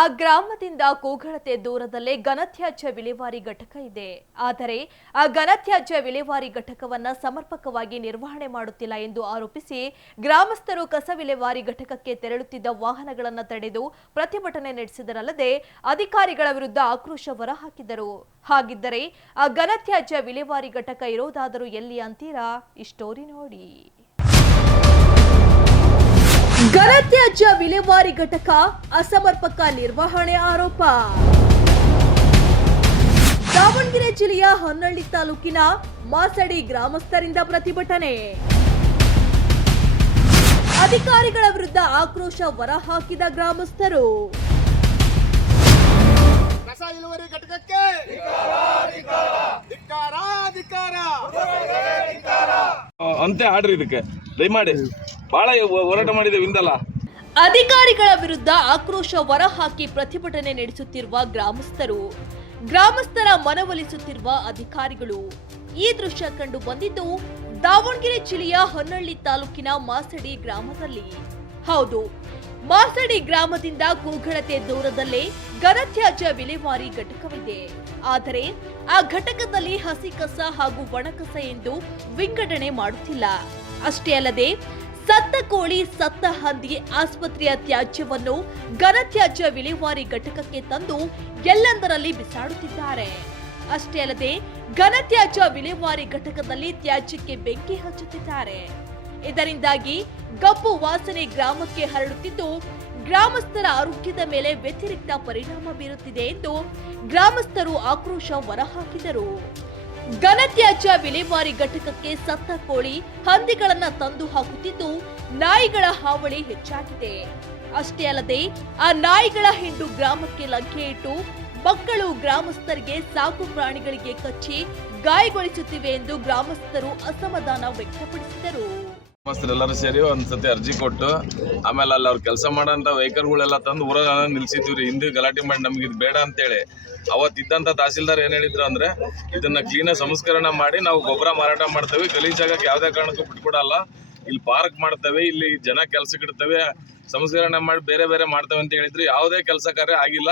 ಆ ಗ್ರಾಮದಿಂದ ಕೋಗಳತೆ ದೂರದಲ್ಲೇ ಘನತ್ಯಾಜ್ಯ ವಿಲೇವಾರಿ ಘಟಕ ಇದೆ. ಆದರೆ ಆ ಘನತ್ಯಾಜ್ಯ ವಿಲೇವಾರಿ ಘಟಕವನ್ನ ಸಮರ್ಪಕವಾಗಿ ನಿರ್ವಹಣೆ ಮಾಡುತ್ತಿಲ್ಲ ಎಂದು ಆರೋಪಿಸಿ ಗ್ರಾಮಸ್ಥರು ಕಸ ವಿಲೇವಾರಿ ಘಟಕಕ್ಕೆ ತೆರಳುತ್ತಿದ್ದ ವಾಹನಗಳನ್ನು ತಡೆದು ಪ್ರತಿಭಟನೆ ನಡೆಸಿದರಲ್ಲದೆ ಅಧಿಕಾರಿಗಳ ವಿರುದ್ಧ ಆಕ್ರೋಶ ಹೊರಹಾಕಿದರು. ಹಾಗಿದ್ದರೆ ಆ ಘನತ್ಯಾಜ್ಯ ವಿಲೇವಾರಿ ಘಟಕ ಇರೋದಾದರೂ ಎಲ್ಲಿ ಅಂತೀರಾ? ಈ ಸ್ಟೋರಿ ನೋಡಿ. ಘನತ್ಯಾಜ್ಯ ವಿಲೇವಾರಿ ಘಟಕ ಅಸಮರ್ಪಕ ನಿರ್ವಹಣೆ ಆರೋಪ. ದಾವಣಗೆರೆ ಜಿಲ್ಲೆಯ ಹೊನ್ನಳ್ಳಿ ತಾಲೂಕಿನ ಮಾಸಡಿ ಗ್ರಾಮಸ್ಥರಿಂದ ಪ್ರತಿಭಟನೆ. ಅಧಿಕಾರಿಗಳ ವಿರುದ್ಧ ಆಕ್ರೋಶ ಹೊರಹಾಕಿದ ಗ್ರಾಮಸ್ಥರು. ಕಸ ಇಳುವರಿ ಘಟಕಕ್ಕೆ ಅಂತೆ ಆಡ್ರಿ ಇದಕ್ಕೆ. ದಯಮಾಡಿ. ಬಹಳ ಹೋರಾಟ ಮಾಡಿದ್ದೇವೆ ಇಂದಲ್ಲ ಅಧಿಕಾರಿಗಳ ವಿರುದ್ಧ ಆಕ್ರೋಶ ಹೊರಹಾಕಿ ಪ್ರತಿಭಟನೆ ನಡೆಸುತ್ತಿರುವ ಗ್ರಾಮಸ್ಥರು. ಗ್ರಾಮಸ್ಥರ ಮನವೊಲಿಸುತ್ತಿರುವ ಅಧಿಕಾರಿಗಳು. ಈ ದೃಶ್ಯ ಕಂಡು ಬಂದಿದ್ದು ದಾವಣಗೆರೆ ಜಿಲ್ಲೆಯ ಹೊನ್ನಳ್ಳಿ ತಾಲೂಕಿನ ಮಾಸಡಿ ಗ್ರಾಮದಲ್ಲಿ. ಹೌದು, ಮಾಸಡಿ ಗ್ರಾಮದಿಂದ ಕೂಗಳತೆ ದೂರದಲ್ಲೇ ಘನತ್ಯಾಜ್ಯ ವಿಲೇವಾರಿ ಘಟಕವಿದೆ. ಆದರೆ ಆ ಘಟಕದಲ್ಲಿ ಹಸಿ ಕಸ ಹಾಗೂ ಒಣಕಸ ಎಂದು ವಿಂಗಡಣೆ ಮಾಡುತ್ತಿಲ್ಲ. ಅಷ್ಟೇ ಅಲ್ಲದೆ ಸತ್ತ ಕೋಳಿ, ಸತ್ತ ಹಂದಿ ಆಸ್ಪತ್ರೆಯ ತ್ಯಾಜ್ಯವನ್ನು ಘನತ್ಯಾಜ್ಯ ವಿಲೇವಾರಿ ಘಟಕಕ್ಕೆ ತಂದು ಎಲ್ಲೆಂದರಲ್ಲಿ ಬಿಸಾಡುತ್ತಿದ್ದಾರೆ. ಅಷ್ಟೇ ಅಲ್ಲದೆ ಘನತ್ಯಾಜ್ಯ ವಿಲೇವಾರಿ ಘಟಕದಲ್ಲಿ ತ್ಯಾಜ್ಯಕ್ಕೆ ಬೆಂಕಿ ಹಚ್ಚುತ್ತಿದ್ದಾರೆ. ಇದರಿಂದಾಗಿ ಗಬ್ಬು ವಾಸನೆ ಗ್ರಾಮಕ್ಕೆ ಹರಡುತ್ತಿದ್ದು, ಗ್ರಾಮಸ್ಥರ ಆರೋಗ್ಯದ ಮೇಲೆ ವ್ಯತಿರಿಕ್ತ ಪರಿಣಾಮ ಬೀರುತ್ತಿದೆ ಎಂದು ಗ್ರಾಮಸ್ಥರು ಆಕ್ರೋಶ ಹೊರಹಾಕಿದರು. ಘನತ್ಯಾಜ್ಯ ವಿಲೇವಾರಿ ಘಟಕಕ್ಕೆ ಸತ್ತ ಕೋಳಿ ಹಂದಿಗಳನ್ನ ತಂದು ಹಾಕುತ್ತಿದ್ದು, ನಾಯಿಗಳ ಹಾವಳಿ ಹೆಚ್ಚಾಗಿದೆ. ಅಷ್ಟೇ ಅಲ್ಲದೆ, ಆ ನಾಯಿಗಳ ಹಿಂಡು ಗ್ರಾಮಕ್ಕೆ ಲಗ್ಗೆ ಇಟ್ಟು ಮಕ್ಕಳು ಗ್ರಾಮಸ್ಥರಿಗೆ ಸಾಕು ಪ್ರಾಣಿಗಳಿಗೆ ಕಚ್ಚಿ ಗಾಯಗೊಳಿಸುತ್ತಿವೆ ಎಂದು ಗ್ರಾಮಸ್ಥರು ಅಸಮಾಧಾನ ವ್ಯಕ್ತಪಡಿಸಿದರು. ಎಲ್ಲರೂ ಸೇರಿ ಒಂದ್ಸತಿ ಅರ್ಜಿ ಕೊಟ್ಟು, ಆಮೇಲೆ ಅಲ್ಲಿ ಅವ್ರು ಕೆಲಸ ಮಾಡೋಂಥ ವೆಹಿಕಲ್ಗಳೆಲ್ಲ ತಂದು ಊರಾಗ ನಿಲ್ಸಿದ್ವಿ ರೀ ಹಿಂದೆ ಗಲಾಟೆ ಮಾಡಿ ನಮ್ಗೆ ಇದು ಬೇಡ ಅಂತೇಳಿ. ಅವತ್ತಿದ್ದಂಥ ತಹಸೀಲ್ದಾರ್ ಏನು ಹೇಳಿದ್ರು ಅಂದ್ರೆ, ಇದನ್ನ ಕ್ಲೀನಾಗಿ ಸಂಸ್ಕರಣೆ ಮಾಡಿ ನಾವು ಗೊಬ್ಬರ ಮಾರಾಟ ಮಾಡ್ತೇವೆ. ಗಲೀಜಾಗಕ್ಕೆ ಯಾವುದೇ ಕಾರಣಕ್ಕೂ ಬಿಟ್ಕೊಡಲ್ಲ. ಇಲ್ಲಿ ಪಾರ್ಕ್ ಮಾಡ್ತೇವೆ, ಇಲ್ಲಿ ಜನ ಕೆಲ್ಸಕ್ಕೆ ಇಡ್ತೇವೆ. ಸಂಸ್ಕರಣೆ ಮಾಡಿ ಬೇರೆ ಬೇರೆ ಮಾಡ್ತೇವೆ ಅಂತ ಹೇಳಿದ್ರು. ಯಾವುದೇ ಕೆಲಸ ಕಾರ್ಯ ಆಗಿಲ್ಲ.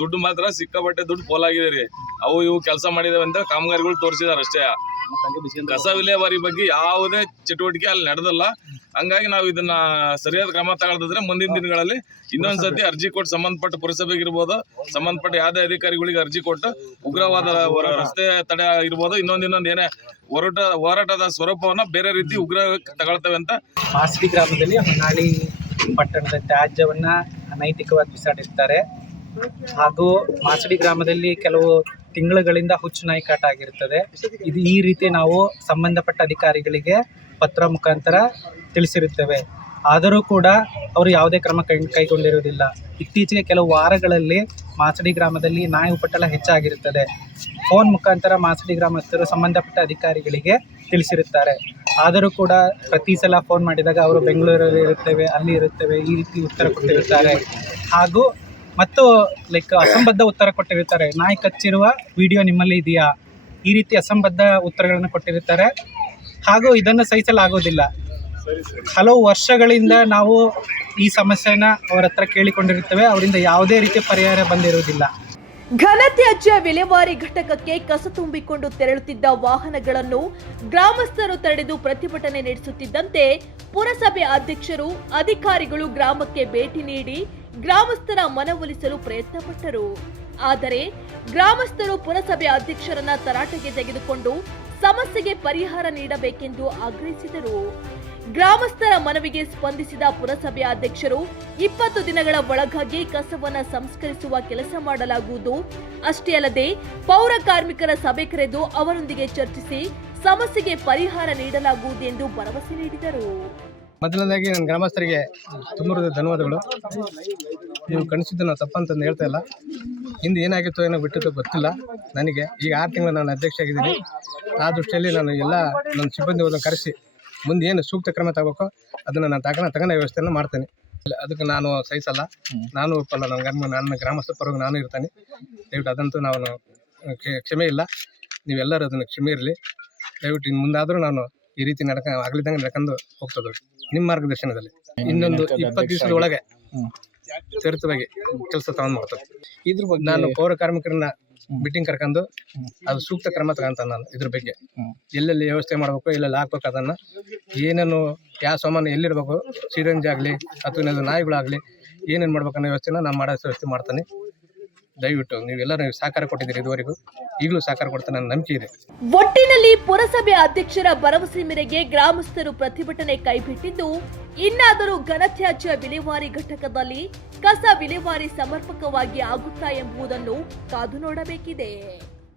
ದುಡ್ಡು ಮಾತ್ರ ಸಿಕ್ಕಾಪಟ್ಟೆ ದುಡ್ಡು ಪೋಲಾಗಿದೆ ರೀ. ಅವು ಇವು ಕೆಲಸ ಮಾಡಿದಾವೆ ಅಂತ ಕಾಮಗಾರಿಗಳು ತೋರಿಸಿದಾರೆ ಅಷ್ಟೇ ಕಸ ವಿಲೇವಾರಿ ಬಗ್ಗೆ ಯಾವುದೇ ಚಟುವಟಿಕೆ ಅಲ್ಲಿ ನಡೆದಲ್ಲ. ಹಂಗಾಗಿ ನಾವು ಇದನ್ನ ಸರಿಯಾದ ಕ್ರಮ ತಗೊಳ್ದಿದ್ರೆ ಮುಂದಿನ ದಿನಗಳಲ್ಲಿ ಇನ್ನೊಂದ್ಸತಿ ಅರ್ಜಿ ಕೊಟ್ಟು ಸಂಬಂಧಪಟ್ಟ ಪುರಸಭೆಗೆ ಇರ್ಬೋದು ಸಂಬಂಧಪಟ್ಟ ಯಾವುದೇ ಅಧಿಕಾರಿಗಳಿಗೆ ಅರ್ಜಿ ಕೊಟ್ಟು ಉಗ್ರವಾದ ರಸ್ತೆ ತಡೆ ಇರ್ಬೋದು ಇನ್ನೊಂದ್ ಇನ್ನೊಂದ್ ಏನೇ ಹೋರಾಟ ಹೋರಾಟದ ಸ್ವರೂಪವನ್ನ ಬೇರೆ ರೀತಿ ಉಗ್ರ ತಗೊಳ್ತೇವೆ ಅಂತ ಮಾಸ್ಡಿ ಗ್ರಾಮದಲ್ಲಿ ಹೊನ್ನಾಳಿ ಪಟ್ಟಣದ ತ್ಯಾಜ್ಯವನ್ನ ಅನೈತಿಕವಾಗಿ ಬಿಸಾಡಿರ್ತಾರೆ. ಹಾಗೂ ಮಾಸಡಿ ಗ್ರಾಮದಲ್ಲಿ ಕೆಲವು ತಿಂಗಳುಗಳಿಂದ ಹುಚ್ಚು ನಾಯಿ ಕಾಟ ಇದು ಈ ರೀತಿ ನಾವು ಸಂಬಂಧಪಟ್ಟ ಅಧಿಕಾರಿಗಳಿಗೆ ಪತ್ರ ಮುಖಾಂತರ ತಿಳಿಸಿರುತ್ತೇವೆ. ಆದರೂ ಕೂಡ ಅವರು ಯಾವುದೇ ಕ್ರಮ ಕೈ, ಕೈಗೊಂಡಿರುವುದಿಲ್ಲ. ಇತ್ತೀಚೆಗೆ ಕೆಲವು ವಾರಗಳಲ್ಲಿ ಮಾಸಡಿ ಗ್ರಾಮದಲ್ಲಿ ನಾಯಿ ಉಪಟಳ ಹೆಚ್ಚಾಗಿರುತ್ತದೆ. ಫೋನ್ ಮುಖಾಂತರ ಮಾಸಡಿ ಗ್ರಾಮಸ್ಥರು ಸಂಬಂಧಪಟ್ಟ ಅಧಿಕಾರಿಗಳಿಗೆ ತಿಳಿಸಿರುತ್ತಾರೆ. ಆದರೂ ಕೂಡ ಪ್ರತಿ ಸಲ ಫೋನ್ ಮಾಡಿದಾಗ ಅವರು ಬೆಂಗಳೂರಲ್ಲಿ ಇರುತ್ತೇವೆ ಅಲ್ಲಿ ಇರುತ್ತೇವೆ, ಈ ರೀತಿ ಉತ್ತರ ಕೊಟ್ಟಿರುತ್ತಾರೆ. ಹಾಗೂ ಮತ್ತು ಲೈಕ್ ಅಸಂಬದ್ಧ ಉತ್ತರ ಕೊಟ್ಟಿರುತ್ತಾರೆ. ನಾಯಿ ಕಚ್ಚಿರುವ ವಿಡಿಯೋ ನಿಮ್ಮಲ್ಲಿ ಇದೆಯಾ? ಈ ರೀತಿ ಅಸಂಬದ್ಧ ಉತ್ತರಗಳನ್ನು ಕೊಟ್ಟಿರುತ್ತಾರೆ. ಹಾಗೂ ಇದನ್ನು ಸಹಿಸಲಾಗೋದಿಲ್ಲ ಹಲವು ವರ್ಷಗಳಿಂದ ನಾವು ಈ ಸಮಸ್ಯೆನ ಅವರ ಹತ್ರ ಕೇಳಿಕೊಂಡಿರುತ್ತೇವೆ. ಅವರಿಂದ ಯಾವುದೇ ರೀತಿ ಪರಿಹಾರ ಬಂದಿರುವುದಿಲ್ಲ. ಘನತ್ಯಾಜ್ಯ ವಿಲೇವಾರಿ ಘಟಕಕ್ಕೆ ಕಸ ತುಂಬಿಕೊಂಡು ತೆರಳುತ್ತಿದ್ದ ವಾಹನಗಳನ್ನು ಗ್ರಾಮಸ್ಥರು ತಡೆದು ಪ್ರತಿಭಟನೆ ನಡೆಸುತ್ತಿದ್ದಂತೆ ಪುರಸಭೆ ಅಧ್ಯಕ್ಷರು, ಅಧಿಕಾರಿಗಳು ಗ್ರಾಮಕ್ಕೆ ಭೇಟಿ ನೀಡಿ ಗ್ರಾಮಸ್ಥರ ಮನವೊಲಿಸಲು ಪ್ರಯತ್ನಪಟ್ಟರು. ಆದರೆ ಗ್ರಾಮಸ್ಥರು ಪುರಸಭೆ ಅಧ್ಯಕ್ಷರನ್ನ ತರಾಟೆಗೆ ತೆಗೆದುಕೊಂಡು ಸಮಸ್ಯೆಗೆ ಪರಿಹಾರ ನೀಡಬೇಕೆಂದು ಆಗ್ರಹಿಸಿದರು. ಗ್ರಾಮಸ್ಥರ ಮನವಿಗೆ ಸ್ಪಂದಿಸಿದ ಪುರಸಭೆ ಅಧ್ಯಕ್ಷರು ಇಪ್ಪತ್ತು ದಿನಗಳ ಒಳಗಾಗಿ ಕಸವನ್ನ ಸಂಸ್ಕರಿಸುವ ಕೆಲಸ ಮಾಡಲಾಗುವುದು. ಅಷ್ಟೇ ಅಲ್ಲದೆ ಪೌರ ಕಾರ್ಮಿಕರ ಸಭೆ ಕರೆದು ಅವರೊಂದಿಗೆ ಚರ್ಚಿಸಿ ಸಮಸ್ಯೆಗೆ ಪರಿಹಾರ ನೀಡಲಾಗುವುದು ಎಂದು ಭರವಸೆ ನೀಡಿದರು. ಮೊದಲನೇದಾಗಿ ನನ್ನ ಗ್ರಾಮಸ್ಥರಿಗೆ ತುಂಬ ಧನ್ಯವಾದಗಳು. ನೀವು ಕಣಿಸಿದ್ದು ನಾನು ತಪ್ಪಂತಂದು ಹೇಳ್ತಾ ಇಲ್ಲ. ಹಿಂದೆ ಏನಾಗಿತ್ತು ಏನೋ ಬಿಟ್ಟಿತ್ತು ಗೊತ್ತಿಲ್ಲ ನನಗೆ. ಈಗ ಆರು ತಿಂಗಳು ನಾನು ಅಧ್ಯಕ್ಷ ಆಗಿದ್ದೀನಿ ಆ ದೃಷ್ಟಿಯಲ್ಲಿ ನಾನು ಎಲ್ಲ ನನ್ನ ಸಿಬ್ಬಂದಿ ಕರೆಸಿ ಮುಂದೆ ಏನು ಸೂಕ್ತ ಕ್ರಮ ತಗೋಬೇಕು ಅದನ್ನು ನಾನು ತಗೊಂಡ ತಗೊಂಡ ವ್ಯವಸ್ಥೆಯನ್ನು ಮಾಡ್ತೇನೆ. ಇಲ್ಲ, ಅದಕ್ಕೆ ನಾನು ಸಹಿಸಲ್ಲ. ನಾನು ಒಪ್ಪಲ್ಲ ನನ್ನ ಗ್ರಾಮ ನನ್ನ ಗ್ರಾಮಸ್ಥ ಪರವಾಗಿ ನಾನು ಇರ್ತೇನೆ. ದಯವಿಟ್ಟು ಅದಂತೂ ನಾವು ಕ್ಷಮೆ ಇಲ್ಲ. ನೀವೆಲ್ಲರೂ ಅದನ್ನು ಕ್ಷಮೆ ಇರಲಿ. ದಯವಿಟ್ಟು ಇನ್ನು ಮುಂದಾದರೂ ನಾನು ಈ ರೀತಿ ನಡ್ಕ ಆಗ್ಲಿದ್ದಂಗೆ ನಡ್ಕೊಂಡು ಹೋಗ್ತದೆ ನಿಮ್ಮ ಮಾರ್ಗದರ್ಶನದಲ್ಲಿ. ಇನ್ನೊಂದು ಇಪ್ಪತ್ತು ದಿವಸದ ಒಳಗೆ ತ್ವರಿತವಾಗಿ ಕೆಲಸ ತಗೊಂಡ್ ಮಾಡ್ತದೆ ಇದ್ರ ಬಗ್ಗೆ ನಾನು ಪೌರ ಕಾರ್ಮಿಕರನ್ನ ಮೀಟಿಂಗ್ ಕರ್ಕೊಂಡು ಅದು ಸೂಕ್ತ ಕ್ರಮ ತಗೊಂತ ನಾನು ಇದ್ರ ಬಗ್ಗೆ. ಎಲ್ಲೆಲ್ಲಿ ವ್ಯವಸ್ಥೆ ಮಾಡಬೇಕು ಎಲ್ಲೆಲ್ಲಿ ಹಾಕ್ಬೇಕು ಅದನ್ನ ಏನೇನು ಯಾವ ಸಾಮಾನು ಎಲ್ಲಿರ್ಬೇಕು ಸಿರಿಂಜ್ ಆಗಲಿ ಅಥವಾ ನಾಯಿಗಳಾಗಲಿ ಏನೇನು ಮಾಡ್ಬೇಕನ್ನೋ ವ್ಯವಸ್ಥೆನ ನಾನು ಮಾಡೋ ವ್ಯವಸ್ಥೆ ಮಾಡ್ತಾನೆ. ದಯವಿಟ್ಟು ನೀವೆಲ್ಲರೂ ಸಹಕಾರ ಕೊಟ್ಟಿದ್ದೀರಿ ಇದುವರೆಗೂ. ಈಗಲೂ ಸಹಕಾರ ಕೊಡ್ತಾನೆ ನನ್ನ ನಂಬಿಕೆ ಇದೆ. ಒಟ್ಟಿನಲ್ಲಿ ಪುರಸಭೆ ಅಧ್ಯಕ್ಷರ ಭರವಸೆ ಮೇರೆಗೆ ಗ್ರಾಮಸ್ಥರು ಪ್ರತಿಭಟನೆ ಕೈಬಿಟ್ಟಿದ್ದು, ಇನ್ನಾದರೂ ಘನತ್ಯಾಜ್ಯ ವಿಲೇವಾರಿ ಘಟಕದಲ್ಲಿ ಕಸ ವಿಲೇವಾರಿ ಸಮರ್ಪಕವಾಗಿ ಆಗುತ್ತಾ ಎಂಬುದನ್ನು ಕಾದು ನೋಡಬೇಕಿದೆ.